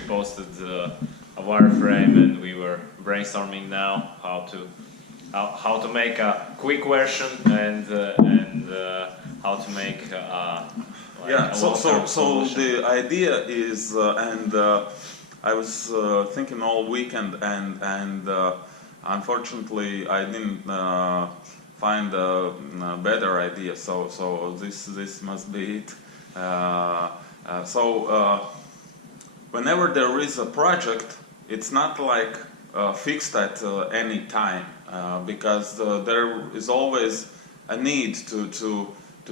he posted a wireframe, and we were brainstorming now how to make a quick version and how to make yeah. So the idea is, I was thinking all weekend, and unfortunately I didn't find a better idea. So this must be it. Whenever there is a project, it's not like fixed at any time, because there is always a need to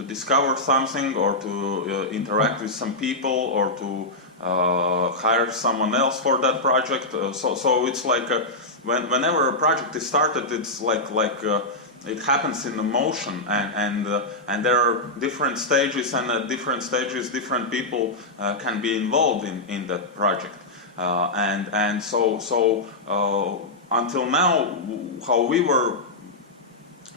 discover something, or to interact with some people, or to hire someone else for that project. So it's like whenever a project is started, it's like it happens in motion, and there are different stages, and at different stages different people can be involved in that project. Until now, how we were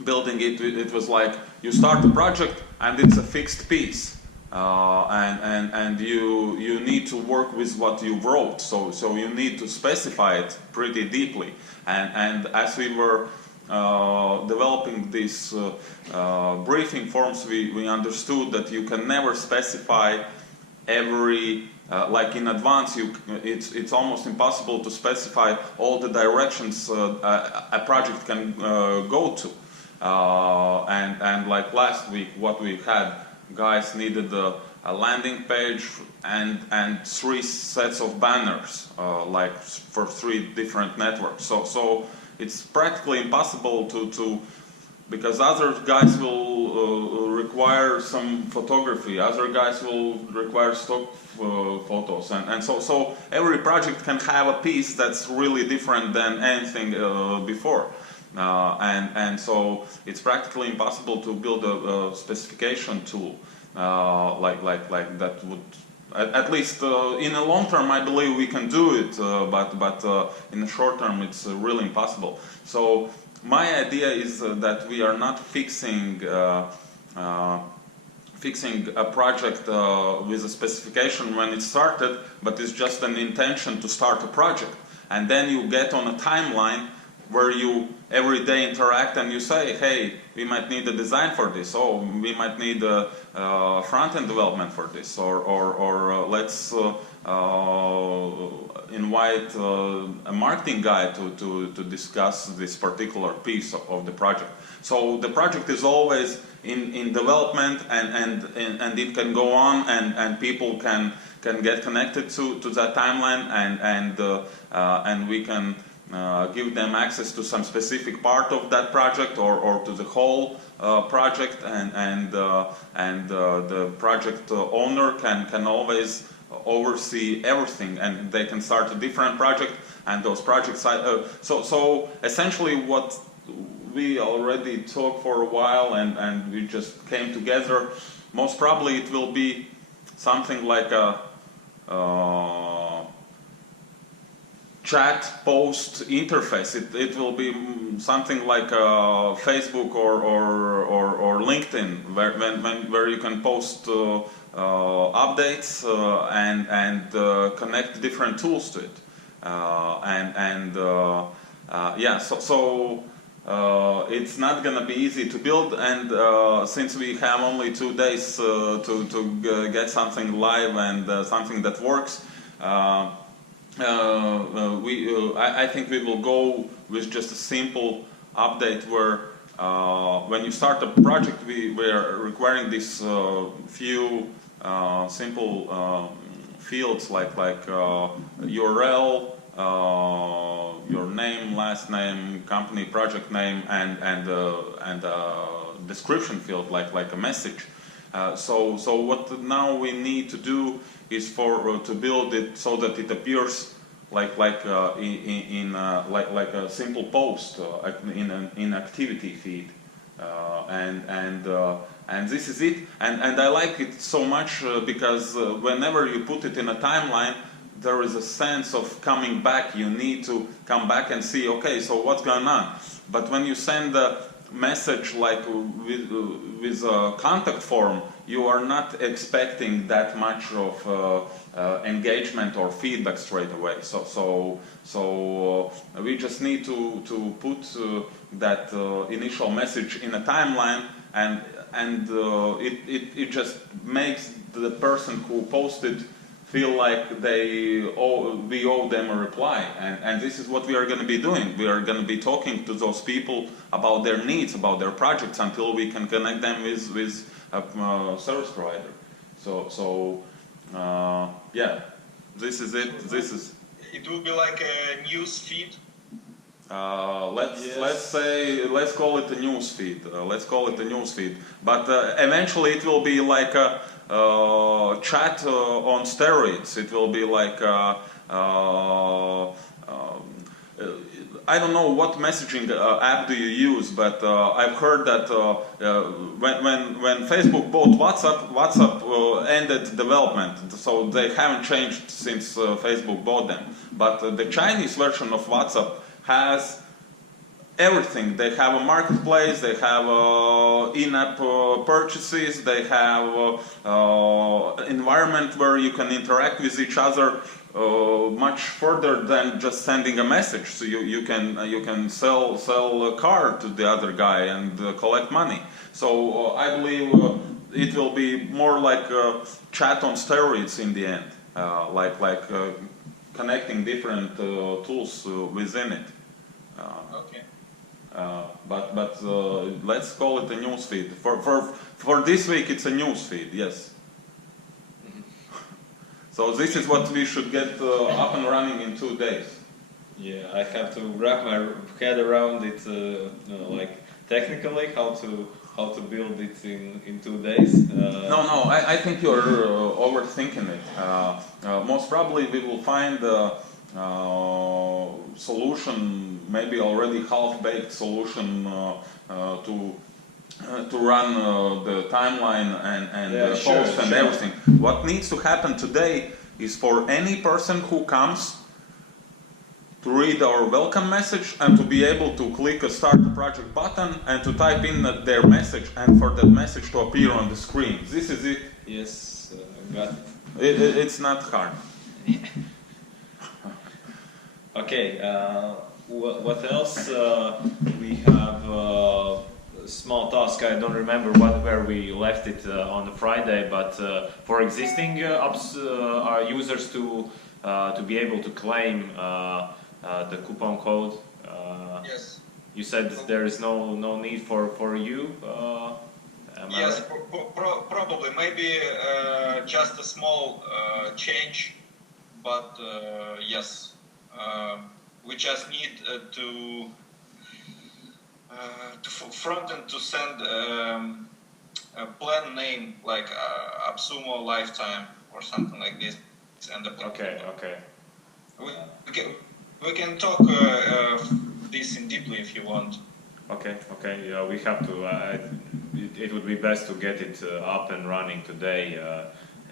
building it, it was like you start a project and it's a fixed piece, and you need to work with what you wrote, so you need to specify it pretty deeply. And as we were developing these briefing forms, we understood that you can never specify every like in advance. It's almost impossible to specify all the directions a project can go to. And like last week, what we had, guys needed a landing page and 3 sets of banners, like for 3 different networks. So it's practically impossible to because other guys will require some photography, other guys will require stock photos, and so every project can have a piece that's really different than anything before. And so it's practically impossible to build a specification tool like that would, at least in the long term, I believe we can do it, but in the short term it's really impossible. So my idea is that we are not fixing a project with a specification when it started, but it's just an intention to start a project, and then you get on a timeline where you every day interact, and you say, hey, we might need a design for this, or we might need a front-end development for this, or let's invite a marketing guy to discuss this particular piece of the project. So the project is always in development, and it can go on, and people can get connected to that timeline, and we can give them access to some specific part of that project, or to the whole project, and the project owner can always oversee everything, and they can start a different project, and those projects. So essentially, what we already talked for a while, and we just came together. Most probably, it will be something like a chat post interface. It will be something like Facebook or LinkedIn, where you can post updates and connect different tools to it. Yeah, so it's not going to be easy to build, and since we have only 2 days to get something live and something that works, I think we will go with just a simple update where when you start a project, we are requiring these few simple fields like URL, your name, last name, company, project name, and description field like a message. So what now we need to do is to build it so that it appears like a simple post in an activity feed, and this is it. And I like it so much because whenever you put it in a timeline, there is a sense of coming back. You need to come back and see, okay, so what's going on. But when you send message like with a contact form, you are not expecting that much of engagement or feedback straight away. So we just need to put that initial message in a timeline, and it just makes the person who posted feel like we owe them a reply, and this is what we are going to be doing. We are going to be talking to those people about their needs, about their projects, until we can connect them with a service provider. So yeah, this is it. This is. It will be like a news feed. Let's call it a news feed. Let's call it a news feed. But eventually, it will be like a chat on steroids. It will be like I don't know what messaging app do you use, but I've heard that when Facebook bought WhatsApp ended development, so they haven't changed since Facebook bought them. But the Chinese version of WhatsApp has everything. They have a marketplace, they have in-app purchases, they have environment where you can interact with each other much further than just sending a message. So you can sell a car to the other guy and collect money. So I believe it will be more like a chat on steroids in the end, like connecting different tools within it. Okay. But let's call it a news feed. For this week, it's a news feed. Yes. So this is what we should get up and running in 2 days. Yeah, I have to wrap my head around it, like technically how to build it in 2 days. No, I think you're overthinking it. Most probably we will find a solution, maybe already half-baked solution to run the timeline and post and everything. What needs to happen today is for any person who comes to read our welcome message and to be able to click a start project button and to type in their message and for that message to appear on the screen. This is it. Yes, got it. It's not hard. Okay, what else? We have small task. I don't remember where we left it on the Friday, but for existing our users to be able to claim the coupon code. Yes. You said that there is no need for you. Yes, probably. Maybe just a small change, but yes, we just need to front end to send a plan name like Absumo Lifetime or something like this, and the Okay. We can talk this in deeply if you want. Okay. Yeah, we have to. It would be best to get it up and running today,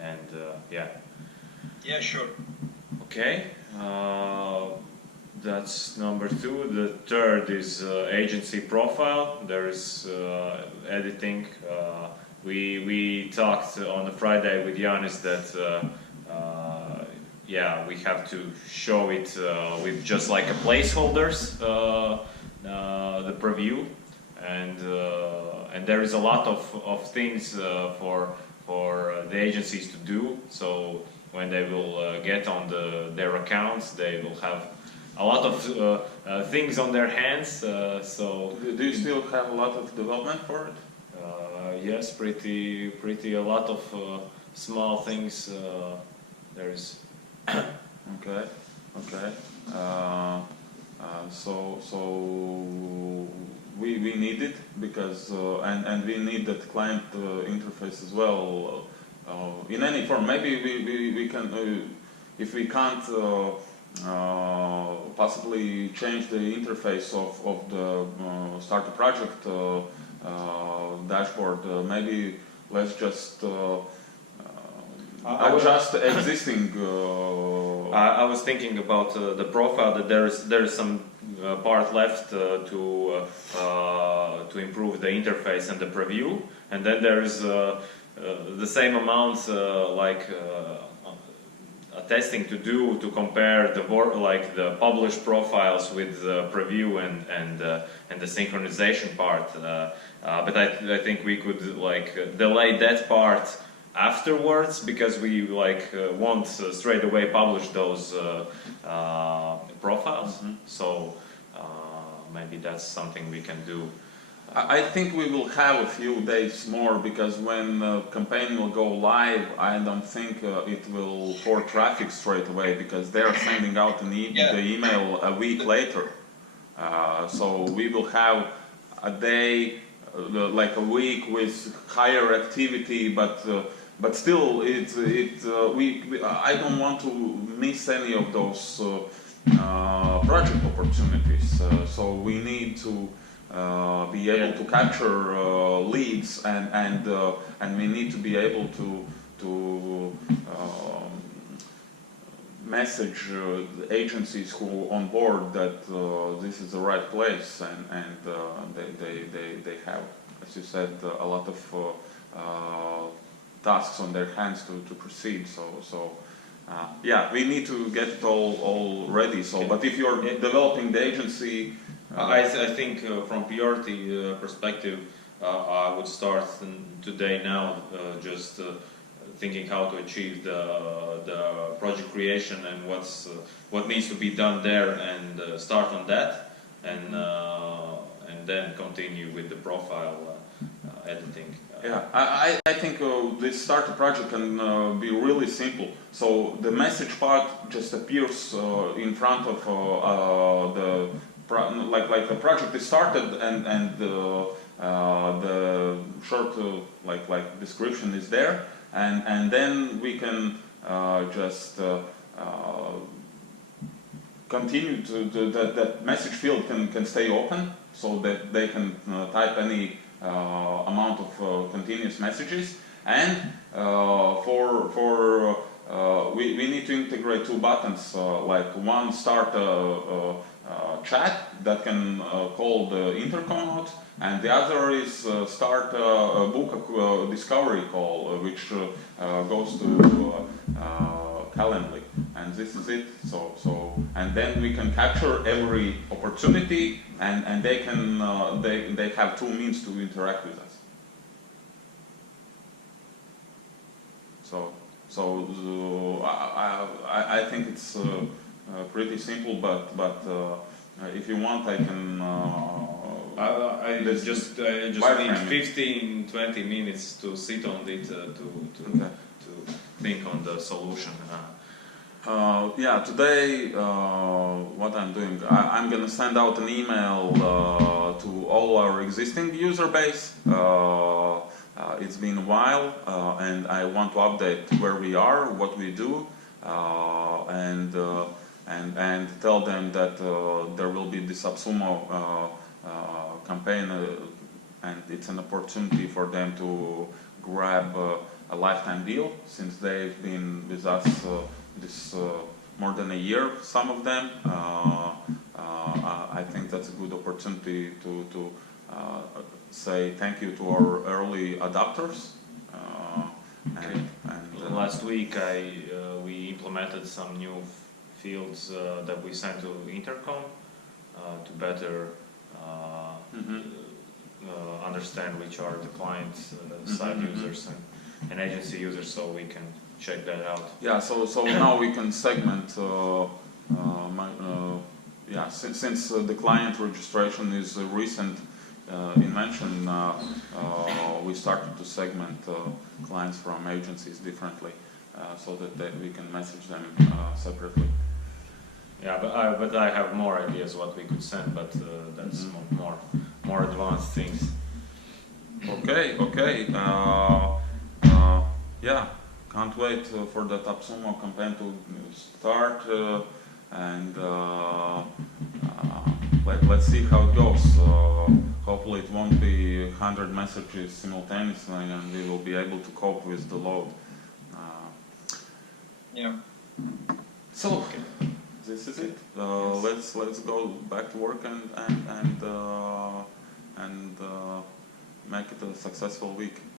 and yeah. Yeah, sure. Okay. That's number 2. The third is agency profile. There is editing. We talked on the Friday with Yanis that yeah, we have to show it with just like a placeholders, the preview, and there is a lot of things for the agencies to do. So when they will get on their accounts, they will have a lot of things on their hands. So do you still have a lot of development for it? Yes, pretty a lot of small things. There is. Okay. So we need it because and we need that client interface as well in any form. Maybe we can if we can't possibly change the interface of the start a project dashboard. Maybe let's just just existing. I was thinking about the profile, that there is some part left to improve the interface and the preview, and then there is the same amount testing to do to compare the published profiles with the preview and the synchronization part. But I think we could delay that part afterwards, because we won't straight away publish those profiles. So maybe that's something we can do. I think we will have a few days more, because when the campaign will go live, I don't think it will pour traffic straight away, because they are sending out the email a week later. So we will have a day, like a week with higher activity, but still, I don't want to miss any of those project opportunities. So we need to be able to capture leads, and we need to be able to message the agencies who on board that this is the right place, and they have, as you said, a lot of tasks on their hands to proceed. So yeah, we need to get it all ready. So, but if you're developing the agency, I think from priority perspective, I would start today now, just thinking how to achieve the project creation and what needs to be done there, and start on that, and then continue with the profile editing. Yeah, I think this starter project can be really simple. So the message part just appears in front of the the project is started, and the short description is there, and then we can just continue to that message field can stay open, so that they can type any amount of continuous messages, and we need to integrate two buttons, like one start chat that can call the intercom out, and the other is start book a discovery call, which goes to Calendly, and this is it. So and then we can capture every opportunity, and they can they have two means to interact with us. So I think it's pretty simple, but if you want, I can. I just need 15-20 minutes to sit on it to think on the solution. Yeah, today what I'm doing, I'm gonna send out an email to all our existing user base. It's been a while, and I want to update where we are, what we do, and tell them that there will be this AppSumo campaign, and it's an opportunity for them to grab a lifetime deal, since they've been with us this more than a year, some of them. I think that's a good opportunity to say thank you to our early adopters. Last week we implemented some new fields that we sent to Intercom to better understand which are the client side users and agency users, so we can check that out. Yeah, so now we can segment. Since the client registration is a recent invention, we started to segment clients from agencies differently, so that we can message them separately. Yeah, but I have more ideas what we could send, but that's more advanced things. Okay. Yeah, can't wait for the AppSumo campaign to start, and let's see how it goes. Hopefully it won't be 100 messages simultaneously, and we will be able to cope with the load. Yeah. So this is it. Let's go back to work and make it a successful week.